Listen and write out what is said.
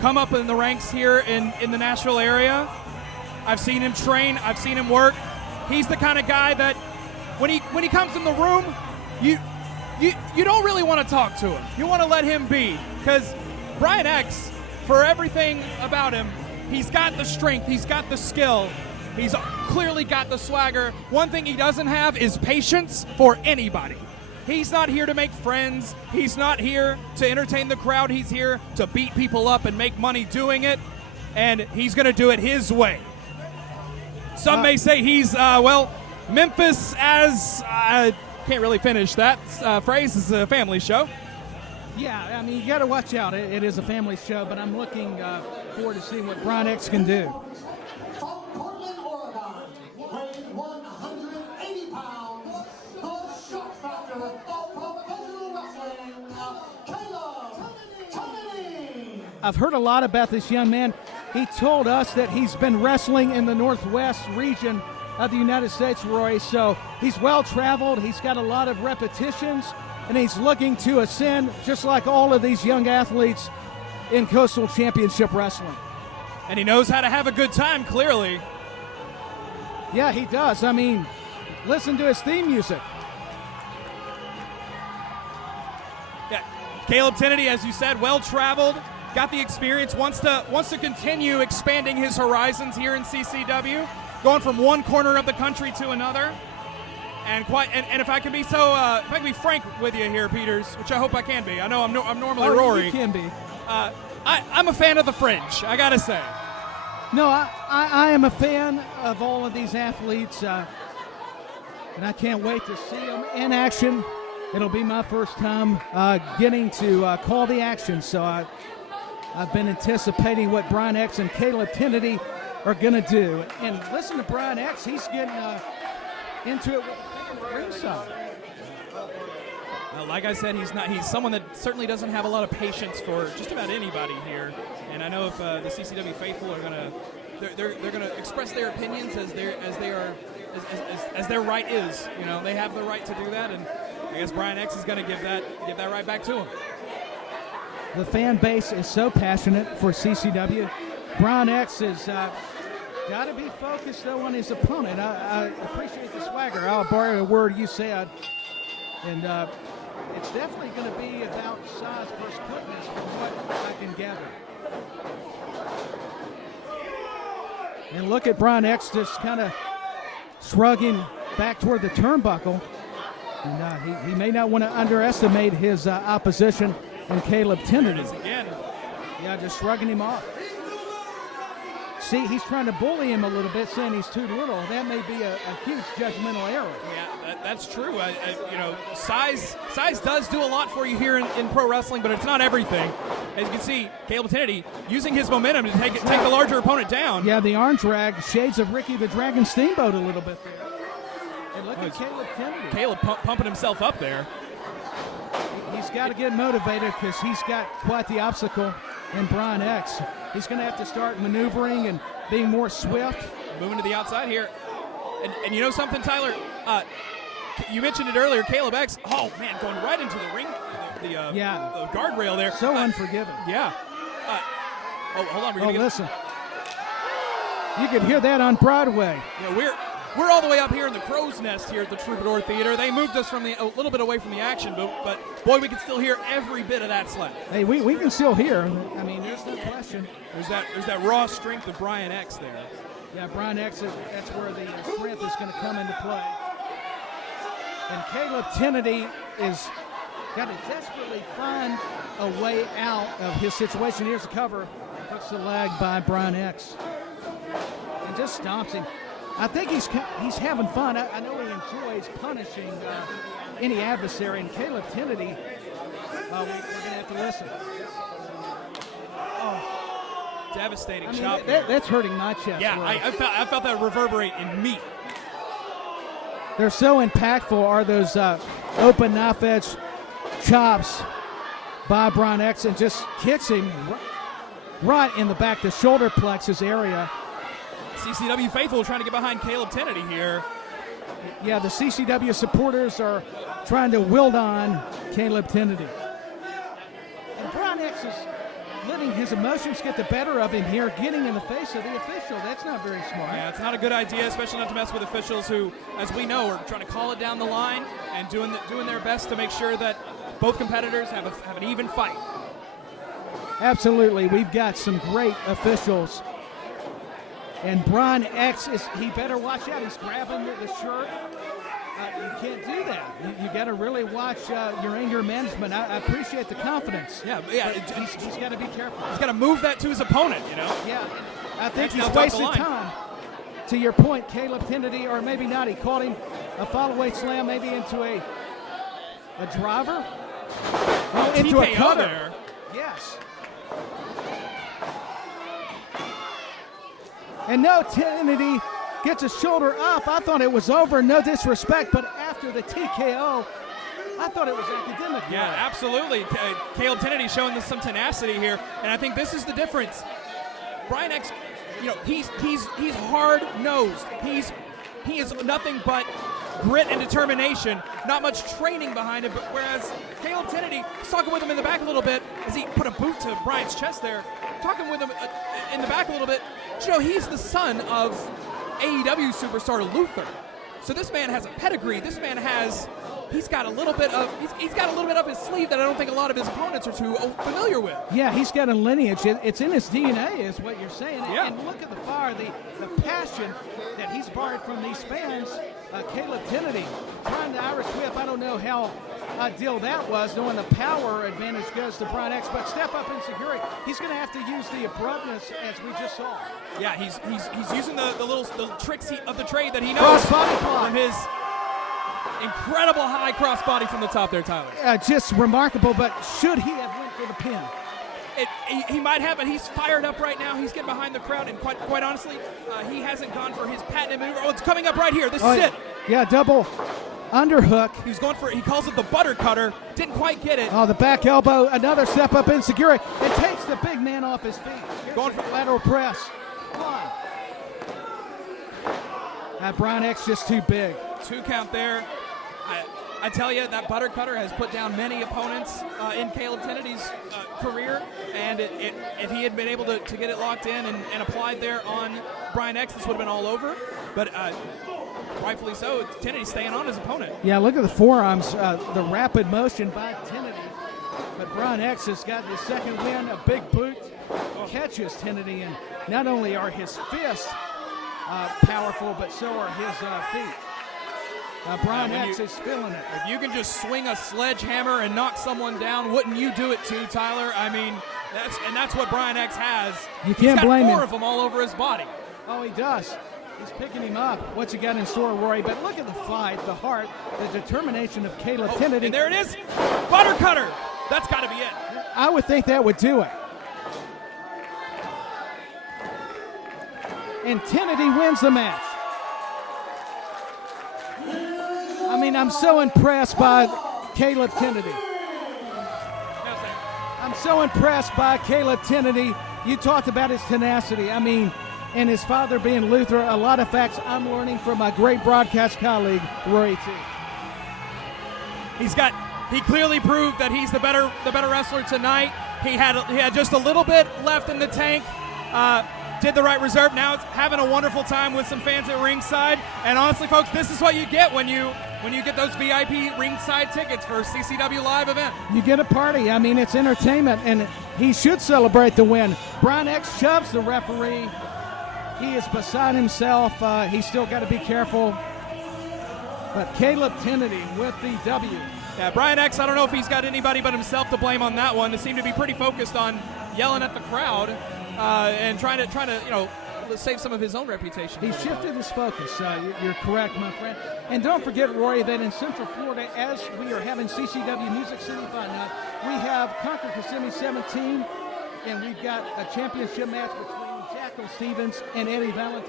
come up in the ranks here in the Nashville area. I've seen him train. I've seen him work. He's the kind of guy that when he comes in the room, you don't really want to talk to him. You want to let him be, because Bryan X, for everything about him, he's got the strength, he's got the skill, he's clearly got the swagger. One thing he doesn't have is patience for anybody. He's not here to make friends. He's not here to entertain the crowd. He's here to beat people up and make money doing it, and he's going to do it his way. Some may say he's, Memphis as, can't really finish that phrase. This is a family show. Yeah, I mean, you got to watch out. It is a family show, but I'm looking forward to seeing what Bryan X can do. From Portland, Oregon, weighing 180 pounds, the shock factor of professional wrestling, Tennity. I've heard a lot about this young man. He told us that he's been wrestling in the Northwest region of the United States, Roy, so he's well-traveled, he's got a lot of repetitions, and he's looking to ascend just like all of these young athletes in Coastal Championship Wrestling. And he knows how to have a good time, clearly. Yeah, he does. I mean, listen to his theme music. Yeah, Caleb Tennity, as you said, well-traveled, got the experience, wants to continue expanding his horizons here in CCW, going from one corner of the country to another. And if I can be frank with you here, Peters, which I hope I can be. I know I'm normally Rory. You can be. I'm a fan of the Fringe, I gotta say. No, I am a fan of all of these athletes, and I can't wait to see them in action. It'll be my first time getting to call the action, so I've been anticipating what Bryan X and Caleb Tennity are going to do. And listen to Bryan X, he's getting into it with ringside. Like I said, he's someone that certainly doesn't have a lot of patience for just about anybody here. And I know if the CCW faithful are they're gonna express their opinions as their right is. You know, they have the right to do that, and I guess Bryan X is gonna give that right back to him. The fan base is so passionate for CCW. Bryan X has got to be focused, though, on his opponent. I appreciate the swagger. I'll borrow a word you said. And it's definitely going to be about size versus quickness from what I can gather. And look at Bryan X just kind of shrugging back toward the turnbuckle. And he may not want to underestimate his opposition in Caleb Tennity. There it is again. Yeah, just shrugging him off. See, he's trying to bully him a little bit, saying he's too little. That may be a huge judgmental error. Yeah, that's true. Size does do a lot for you here in pro wrestling, but it's not everything. As you can see, Caleb Tennity using his momentum to take the larger opponent down. Yeah, the arm drag, shades of Ricky the Dragon Steamboat a little bit there. And look at Caleb Tennity. Caleb pumping himself up there. He's got to get motivated because he's got quite the obstacle in Bryan X. He's going to have to start maneuvering and being more swift. Moving to the outside here. And you know something, Tyler? You mentioned it earlier, Caleb X. Oh, man, going right into the ring, the guardrail there. So unforgiving. Yeah. Hold on. We're gonna listen. You could hear that on Broadway. Yeah, we're all the way up here in the Crow's Nest here at the Troubadour Theater. They moved us a little bit away from the action, but boy, we can still hear every bit of that slap. Hey, we can still hear. I mean, there's no question. There's that raw strength of Bryan X there. Yeah, Bryan X, that's where the strength is going to come into play. And Caleb Tennity is got to desperately find a way out of his situation. Here's the cover. Hooks the leg by Bryan X. And just stomps him. I think he's having fun. I know he enjoys punishing any adversary. And Caleb Tennity, we're going to have to listen. Oh, devastating chop. That's hurting my chest. Yeah, I felt that reverberate in me. They're so impactful are those open knife edge chops by Bryan X, and just kicks him right in the back, the shoulder plexus area. CCW faithful trying to get behind Caleb Tennity here. Yeah, the CCW supporters are trying to wield on Caleb Tennity. And Bryan X is letting his emotions get the better of him here, getting in the face of the official. That's not very smart. Yeah, it's not a good idea, especially not to mess with officials who, as we know, are trying to call it down the line and doing their best to make sure that both competitors have an even fight. Absolutely. We've got some great officials. And Bryan X, he better watch out. He's grabbing the shirt. You can't do that. You got to really watch your anger management. I appreciate the confidence. Yeah. He's got to be careful. He's got to move that to his opponent, you know? Yeah. I think That's he's wasted time. To your point, Caleb Tennity, or maybe not, he caught him a follow-away slam, maybe into a driver? No, into TKO a cutter. there. Yes. And no, Tennity gets a shoulder up. I thought it was over, no disrespect, but after the TKO, I thought it was academic. Yeah, absolutely. Caleb Tennity showing us some tenacity here, and I think this is the difference. Bryan X, you know, he's hard-nosed. He is nothing but grit and determination, not much training behind him, but whereas Caleb Tennity, talking with him in the back a little bit as he put a boot to Bryan's chest there, talking with him in the back a little bit. You know, he's the son of AEW superstar Luther. So this man has a pedigree. This man he's got a little bit up his sleeve that I don't think a lot of his opponents are too familiar with. Yeah, he's got a lineage. It's in his DNA, is what you're saying. Yeah. And look at the fire, the passion that he's borrowed from these fans. Caleb Tennity trying the Irish whip. I don't know how ideal that was, knowing the power advantage goes to Bryan X, but step up insecurity. He's going to have to use the abruptness as we just saw. Yeah, he's using the little tricks of the trade that he knows from his incredible high crossbody from the top there, Tyler. Just remarkable, but should he have went for the pin? He might have, but he's fired up right now. He's getting behind the crowd, and quite honestly, he hasn't gone for his patented move. Oh, it's coming up right here. This is it. Yeah, double underhook. He calls it the butter cutter. Didn't quite get it. Oh, the back elbow, another step up in security. It takes the big man off his feet. Going for lateral press. One. Bryan X just too big. 2 count there. I tell you, that butter cutter has put down many opponents in Caleb Tennity's career, and if he had been able to get it locked in and applied there on Bryan X, this would have been all over. But rightfully so, Tennity staying on his opponent. Yeah, look at the forearms, the rapid motion by Tennity. But Bryan X has got his second win, a big boot, catches Tennity, and not only are his fists powerful, but so are his feet. Bryan X is feeling it. If you can just swing a sledgehammer and knock someone down, wouldn't you do it too, Tyler? I mean, that's what Bryan X has. You can't blame him. He's got 4 of them all over his body. Oh, he does. He's picking him up. What's he got in store, Rory? But look at the fight, the heart, the determination of Caleb Tennity. And there it is. Butter cutter. That's got to be it. I would think that would do it. And Tennity wins the match. I mean, I'm so impressed by Caleb Tennity. I'm so impressed by Caleb Tennity. You talked about his tenacity. I mean, and his father being Luther, a lot of facts I'm learning from my great broadcast colleague, Rory T. He clearly proved that he's the better wrestler tonight. He had just a little bit left in the tank. Did the right reserve. Now it's having a wonderful time with some fans at ringside. And honestly, folks, this is what you get when you get those VIP ringside tickets for a CCW live event. You get a party. I mean, it's entertainment, and he should celebrate the win. Bryan X shoves the referee. He is beside himself. He's still got to be careful. But Caleb Tennity with the W. Yeah, Bryan X, I don't know if he's got anybody but himself to blame on that one. They seem to be pretty focused on yelling at the crowd and trying to save some of his own reputation. He shifted his focus. You're correct, my friend. And don't forget, Rory, that in Central Florida, as we are having CCW Music City Fun Night, we have Conquer Kissimmee 17, and we've got a championship match between Jackal Stevens and Eddie Valentine.